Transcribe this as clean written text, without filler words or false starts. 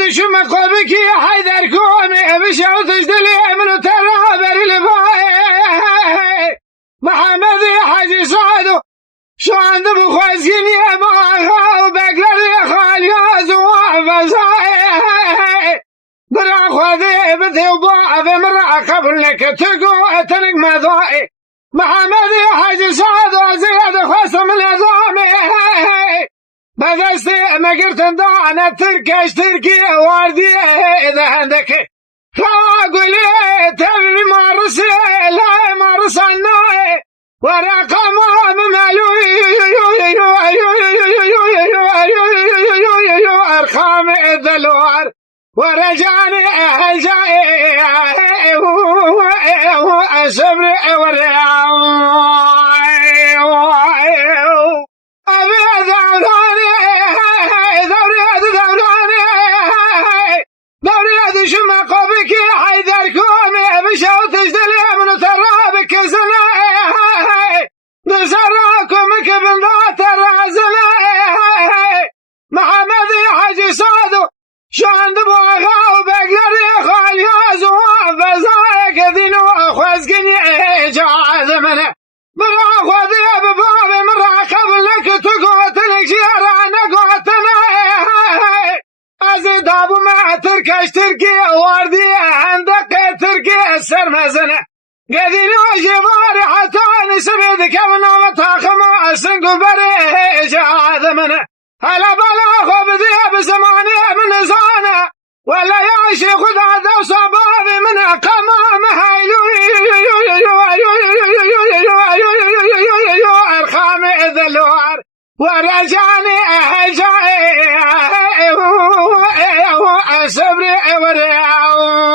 ولاد شمك قبك يا حيدر كومي بشعو تجدلي من ترابر الباي محمد يا حاج سعدو شو عند ابو خوزين يا باغا وبقلر يا خال يا زواف زاي برا خوذي بثي وضاعف مرع قبل لك تقوى تنق مذائي محمد يا حاج سعدو زيادة خصم الأزامي بذستي ما قرت دعنا تركش تركي واردي إذا عندك فأقولي تبني مارسي لا مارسنا ورقم مملوي أرخام الذلوار ورجعني أهل جاي أسبري ورياو شما قبك يا حيدر كومي بشو تجدلي من ترابك زنا نزراكم كبن ذات الرازنا محمد يا حاج سعدو شو عند بوغا وبقلر يا خال يا زواف بزايك ذينو خوزقني جاز منه مرا خوذي ببابي مرا قبلك تقوتلك شيرانا قوتنا أزيد أبو ما تركش تركي واردي عندك تركي السرمزنة قديني وجباري حتى نسبيدك ابن متاخما السنق بريج هذا منه هلا بلا خبذي بزماني ابن زانة ولا يعشي خذ عذا وصبابي من قمام ارخام الذلوار ورجعني أهجعي أسبري ورياو